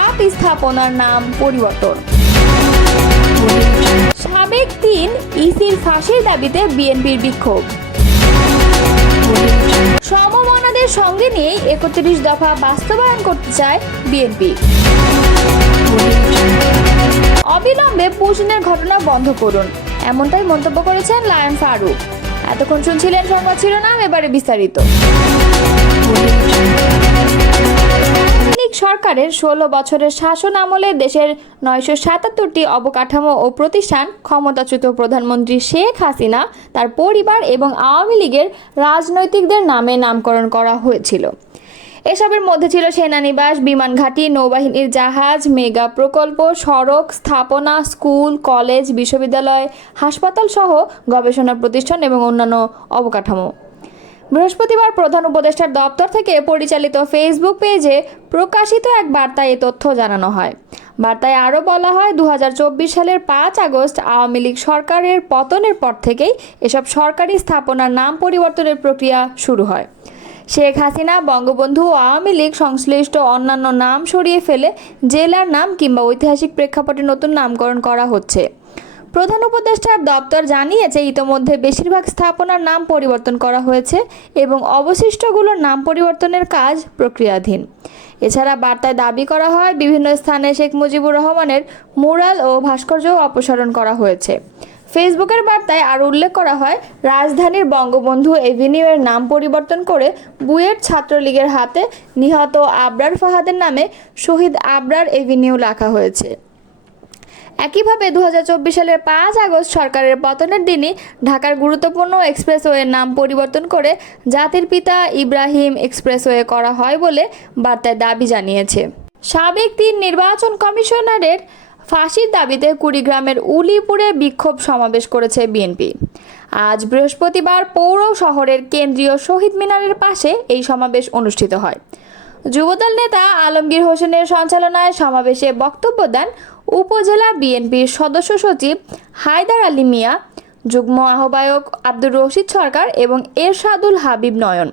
Up স্থাপনার নাম পরিবর্তন। সাবেক ৩ ইসির ফাঁসির দাবিতে বিএনপির বিক্ষোভ। সমমনাদের সঙ্গে নিয়ে ৩১ দফা বাস্তবায়ন করতে চায় বিএনপি। অবিলম্বে পুশিনের ঘটনা বন্ধ করুন, এমনটাই মন্তব্য করেছেন লায়ন ফারুক। এতক্ষণ শুনছিলেন সংবাদ শিরোনাম, এবারে বিস্তারিত। সরকারের ১৬ বছরের শাসন আমলে দেশের ৯৭৭টি অবকাঠামো ও প্রতিষ্ঠান ক্ষমতাচ্যুত প্রধানমন্ত্রী শেখ হাসিনা, তার পরিবার এবং আওয়ামী লীগের রাজনৈতিকদের নামে নামকরণ করা হয়েছিল। এসবের মধ্যে ছিল সেনানিবাস, বিমান ঘাঁটি, নৌবাহিনীর জাহাজ, মেগা প্রকল্প, সড়ক, স্থাপনা, স্কুল, কলেজ, বিশ্ববিদ্যালয়, হাসপাতাল সহ গবেষণা প্রতিষ্ঠান এবং অন্যান্য অবকাঠামো। বৃহস্পতিবার প্রধান উপদেষ্টার দপ্তর থেকে পরিচালিত ফেসবুক পেজে প্রকাশিত এক বার্তায় এ তথ্য জানানো হয়। বার্তায় আরও বলা হয়, ২০২৪ সালের ৫ আগস্ট আওয়ামী লীগ সরকারের পতনের পর থেকেই এসব সরকারি স্থাপনার নাম পরিবর্তনের প্রক্রিয়া শুরু হয়। শেখ হাসিনা, বঙ্গবন্ধু ও আওয়ামী লীগ সংশ্লিষ্ট অন্যান্য নাম সরিয়ে ফেলে জেলার নাম কিংবা ঐতিহাসিক প্রেক্ষাপটে নতুন নামকরণ করা হচ্ছে। প্রধান উপদেষ্টার দপ্তর জানিয়েছে, ইতোমধ্যে বেশিরভাগ স্থাপনার নাম পরিবর্তন করা হয়েছে এবং অবশিষ্টগুলোর নাম পরিবর্তনের কাজ প্রক্রিয়াধীন। এছাড়া বার্তায় দাবি করা হয়, বিভিন্ন স্থানে শেখ মুজিবুর রহমানের মুরাল ও ভাস্কর্য অপসারণ করা হয়েছে। ফেসবুকের বার্তায় আরও উল্লেখ করা হয়, রাজধানীর বঙ্গবন্ধু এভিনিউয়ের নাম পরিবর্তন করে বুয়েট ছাত্রলীগের হাতে নিহত আবরার ফাহাদের নামে শহীদ আবরার এভিনিউ লেখা হয়েছে। একইভাবে ২০২৪ সালের ৫ আগস্ট সরকারের পতনের দিনই ঢাকার গুরুত্বপূর্ণ এক্সপ্রেসওয়ের নাম পরিবর্তন করে জাতির পিতা ইব্রাহিম এক্সপ্রেসওয়ে করা হয় বলে বার্তায় দাবি জানিয়েছে। সাবেক ৩ নির্বাচন কমিশনারের ফাঁসির দাবিতে কুড়িগ্রামের উলিপুরে বিক্ষোভ সমাবেশ করেছে বিএনপি। আজ বৃহস্পতিবার পৌর শহরের কেন্দ্রীয় শহীদ মিনারের পাশে এই সমাবেশ অনুষ্ঠিত হয়। যুবদল নেতা আলমগীর হোসেনের সঞ্চালনায় সমাবেশে বক্তব্য দেন উপজেলা বিএনপির সদস্য সচিব হায়দার আলী মিয়া, যুগ্ম আহ্বায়ক আব্দুর রশিদ সরকার এবং এরশাদুল হাবিব নয়ন,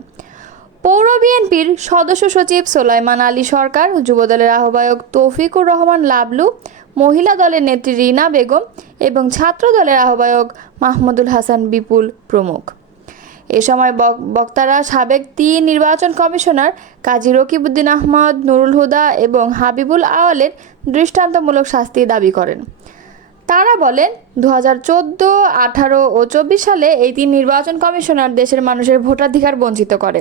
পৌর বিএনপির সদস্য সচিব সোলাইমান আলী সরকার, যুবদলের আহ্বায়ক তৌফিকুর রহমান লাবলু, মহিলা দলের নেত্রী রিনা বেগম এবং ছাত্র দলের আহ্বায়ক মাহমুদুল হাসান বিপুল প্রমুখ। এ সময় বক্তারা সাবেক ৩ নির্বাচন কমিশনার কাজী রকিবউদ্দিন আহমদ, নুরুল হুদা এবং হাবিবুল আওয়ালের দৃষ্টান্তমূলক শাস্তি দাবি করেন। তারা বলেন, ২০১৪, ১৮ ও ২৪ সালে এই ৩ নির্বাচন কমিশনার দেশের মানুষের ভোটাধিকার বঞ্চিত করে।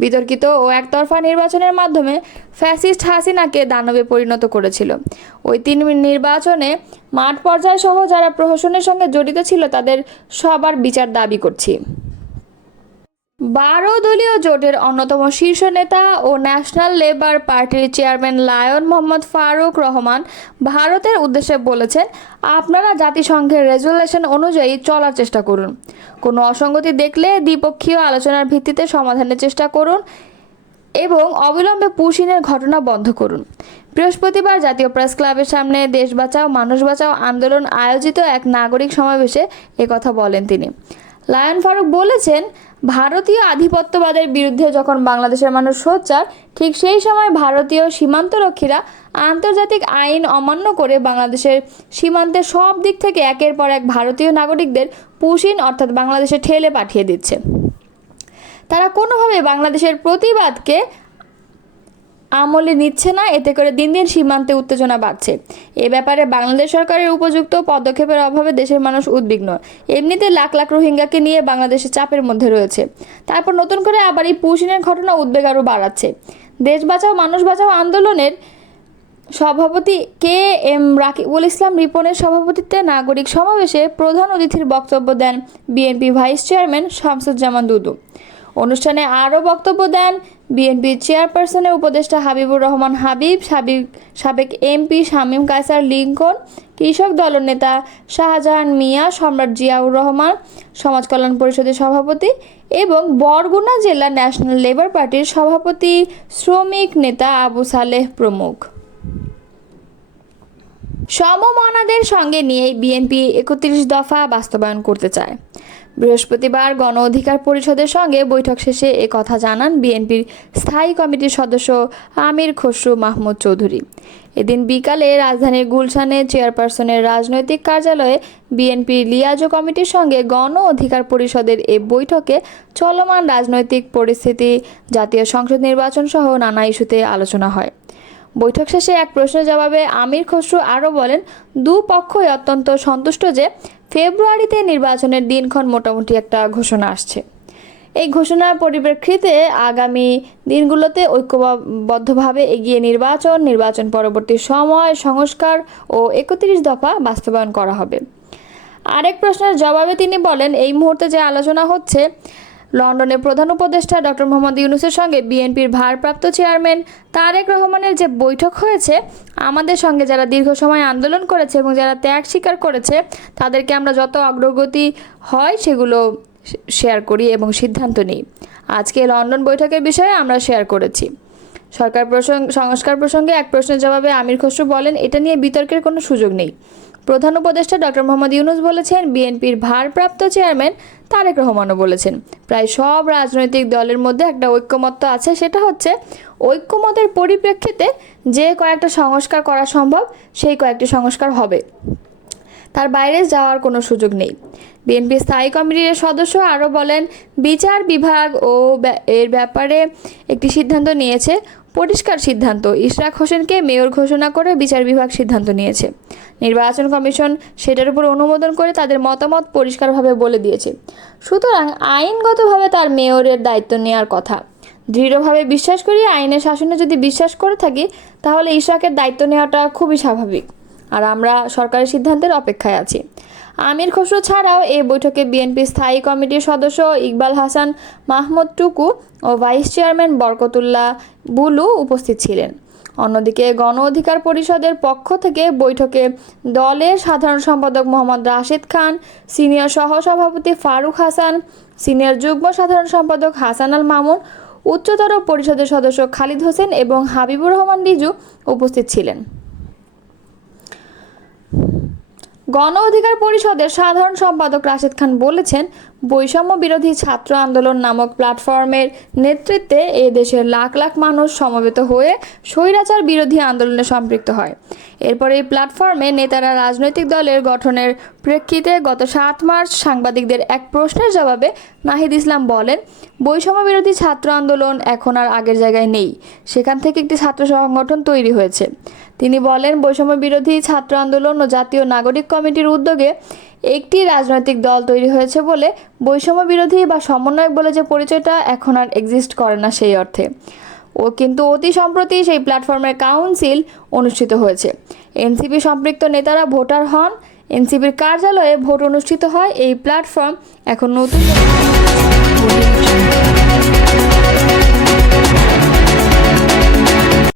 বিতর্কিত ও একতরফা নির্বাচনের মাধ্যমে ফ্যাসিস্ট হাসিনাকে দানবে পরিণত করেছিল। ওই ৩ নির্বাচনে মাঠ পর্যায় সহ যারা প্রহসনের সঙ্গে জড়িত ছিল তাদের সবার বিচার দাবি করছি। ১২ দলীয় জোটের অন্যতম শীর্ষ নেতা ও ন্যাশনাল লেবার পার্টির চেয়ারম্যান লায়ন মোহাম্মদ ফারুক রহমান ভারতের উদ্দেশ্যে বলেছেন, আপনারা জাতিসংঘের রেজুলেশন অনুযায়ী চলার চেষ্টা করুন। কোনো অসঙ্গতি দেখলে দ্বিপক্ষীয় আলোচনার ভিত্তিতে সমাধানের চেষ্টা করুন এবং অবিলম্বে পুশিনের ঘটনা বন্ধ করুন। বৃহস্পতিবার জাতীয় প্রেস ক্লাবের সামনে দেশ বাঁচাও মানুষ বাঁচাও আন্দোলন আয়োজিত এক নাগরিক সমাবেশে একথা বলেন তিনি। লায়ন ফারুক বলেছেন, ভারতীয় আধিপত্যবাদের বিরুদ্ধে যখন বাংলাদেশের মানুষ সোচ্চার, ঠিক সেই সময় ভারতীয় সীমান্তরক্ষীরা আন্তর্জাতিক আইন অমান্য করে বাংলাদেশের সীমান্তের সব দিক থেকে একের পর এক ভারতীয় নাগরিকদের পুশিন অর্থাৎ বাংলাদেশে ঠেলে পাঠিয়ে দিচ্ছে। তারা কোনোভাবে বাংলাদেশের প্রতিবাদকে আমলে নিচ্ছে না, এতে করে দিন দিন সীমান্তে উত্তেজনা বাড়ছে। এ ব্যাপারে বাংলাদেশ সরকারের উপযুক্ত পদক্ষেপের অভাবে দেশের মানুষ উদ্বিগ্ন। এমনিতে লাখ লাখ রোহিঙ্গাকে নিয়ে বাংলাদেশে চাপের মধ্যে রয়েছে, তারপর নতুন করে আবার এই পুশিনের ঘটনা উদ্বেগ আরও বাড়াচ্ছে। দেশ বাঁচাও মানুষ বাঁচাও আন্দোলনের সভাপতি কে এম রাকিবুল ইসলাম রিপনের সভাপতিত্বে নাগরিক সমাবেশে প্রধান অতিথির বক্তব্য দেন বিএনপি ভাইস চেয়ারম্যান শামসুজ্জামান দুদু। অনুষ্ঠানে আরও বক্তব্য দেন বিএনপি চেয়ারপারসনের উপদেষ্টা হাবিবুর রহমান হাবিব, সাবেক এমপি শামীম কায়সার লিঙ্কন, কৃষক দলনেতা শাহজাহান মিয়া, সম্রাট জিয়াউর রহমান, সমাজ কল্যাণ পরিষদের সভাপতি এবং বরগুনা জেলা ন্যাশনাল লেবার পার্টির সভাপতি শ্রমিক নেতা আবু সালেহ প্রমুখ। সমমনাদের সঙ্গে নিয়ে বিএনপি ৩১ দফা বাস্তবায়ন করতে চায়। বৃহস্পতিবার গণ অধিকার পরিষদের সঙ্গে বৈঠক শেষে এ কথা জানান বিএনপির স্থায়ী কমিটির সদস্য আমির খসরু মাহমুদ চৌধুরী। এদিন বিকালে রাজধানীর গুলশানে চেয়ারপারসনের রাজনৈতিক কার্যালয়ে বিএনপির লিয়াজো কমিটির সঙ্গে গণ অধিকার পরিষদের এ বৈঠকে চলমান রাজনৈতিক পরিস্থিতি, জাতীয় সংসদ নির্বাচন সহ নানা ইস্যুতে আলোচনা হয়। বৈঠক শেষে এক প্রশ্নের জবাবে আমির খসরু আরও বলেন, দুপক্ষই অত্যন্ত সন্তুষ্ট যে ফেব্রুয়ারিতে নির্বাচনের দিনক্ষণ মোটামুটি একটা ঘোষণা আসছে। এই ঘোষণার পরিপ্রেক্ষিতে আগামী দিনগুলোতে ঐক্যবদ্ধভাবে এগিয়ে নির্বাচন পরবর্তী সময় সংস্কার ও ৩১ দফা বাস্তবায়ন করা হবে। আরেক প্রশ্নের জবাবে তিনি বলেন, এই মুহূর্তে যে আলোচনা হচ্ছে, লন্ডনে প্রধান উপদেষ্টা ডক্টর মোহাম্মদ ইউনূসের সঙ্গে বিএনপির ভারপ্রাপ্ত চেয়ারম্যান তারেক রহমানের যে বৈঠক হয়েছে, আমাদের সঙ্গে যারা দীর্ঘ সময় আন্দোলন করেছে এবং যারা ত্যাগ স্বীকার করেছে তাদেরকে আমরা যত অগ্রগতি হয় সেগুলো শেয়ার করি এবং সিদ্ধান্ত নিই। আজকে লন্ডন বৈঠকের বিষয়ে আমরা শেয়ার করেছি। সংস্কার প্রসঙ্গে এক প্রশ্নের জবাবে আমির খসরু বলেন, এটা নিয়ে বিতর্কের কোনো সুযোগ নেই। প্রধান উপদেষ্টা ডক্টর মোহাম্মদ ইউনূস বলেছেন, বিএনপির ভারপ্রাপ্ত চেয়ারম্যান তারেক রহমানও বলেছেন, প্রায় সব রাজনৈতিক দলের মধ্যে একটা ঐক্যমত্য আছে, সেটা হচ্ছে ঐক্যমতের পরিপ্রেক্ষিতে যে কয়েকটা সংস্কার করা সম্ভব সেই কয়েকটি সংস্কার হবে, তার বাইরে যাওয়ার কোনো সুযোগ নেই। বিএনপি স্থায়ী কমিটির সদস্য আরও বলেন, বিচার বিভাগ এর ব্যাপারে একটি সিদ্ধান্ত নিয়েছে, পরিষ্কার সিদ্ধান্ত। ইশরাক হোসেনকে মেয়র ঘোষণা করে বিচার বিভাগ সিদ্ধান্ত নিয়েছে। নির্বাচন কমিশন সেটার উপর অনুমোদন করে তাদের মতামত পরিষ্কারভাবে বলে দিয়েছে। সুতরাং আইনগতভাবে তার মেয়রের দায়িত্ব নেওয়ার কথা। দৃঢ়ভাবে বিশ্বাস করি, আইনের শাসনে যদি বিশ্বাস করে থাকি, তাহলে ইশরাকের দায়িত্ব নেওয়াটা খুবই স্বাভাবিক। আর আমরা সরকারের সিদ্ধান্তের অপেক্ষায় আছি। আমির খসরু ছাড়াও এই বৈঠকে বিএনপি স্থায়ী কমিটির সদস্য ইকবাল হাসান মাহমুদ টুকু ও ভাইস চেয়ারম্যান বরকতুল্লাহ বুলু উপস্থিত ছিলেন। অন্যদিকে গণ অধিকার পরিষদের পক্ষ থেকে বৈঠকে দলের সাধারণ সম্পাদক মোহাম্মদ রাশেদ খান, সিনিয়র সহসভাপতি ফারুক হাসান, সিনিয়র যুগ্ম সাধারণ সম্পাদক হাসান আল মামুন, উচ্চতর পরিষদের সদস্য খালিদ হোসেন এবং হাবিবুর রহমান রিজু উপস্থিত ছিলেন। গণ অধিকার পরিষদের সাধারণ সম্পাদক রাশেদ খান বলেছেন, বৈষম্য বিরোধী ছাত্র আন্দোলন নামক প্ল্যাটফর্মের নেতৃত্বে এ দেশের লাখ লাখ মানুষ সমবেত হয়ে স্বৈরাচার বিরোধী আন্দোলনে সম্পৃক্ত হয়। এরপর এই প্ল্যাটফর্মে নেতারা রাজনৈতিক দলের গঠনের প্রেক্ষিতে গত ৭ মার্চ সাংবাদিকদের এক প্রশ্নের জবাবে নাহিদ ইসলাম বলেন, বৈষম্য বিরোধী ছাত্র আন্দোলন এখন আর আগের জায়গায় নেই, সেখান থেকে একটি ছাত্র সংগঠন তৈরি হয়েছে। তিনি বলেন, বৈষম্য বিরোধী ছাত্র আন্দোলন ও জাতীয় নাগরিক কমিটির উদ্যোগে একটি রাজনৈতিক দল তৈরি হয়েছে বলে বৈষম্য বিরোধী বা সমন্বয়ক বলে যে পরিচয়টা এখন আর এক্সিস্ট করে না সেই অর্থে। কিন্তু অতি সম্প্রতি সেই প্ল্যাটফর্মের কাউন্সিল অনুষ্ঠিত হয়েছে। এনসিপি সম্পৃক্ত নেতারা ভোটার হন, এনসিপির কার্যালয়ে ভোট অনুষ্ঠিত হয়। এই প্ল্যাটফর্ম এখন নতুন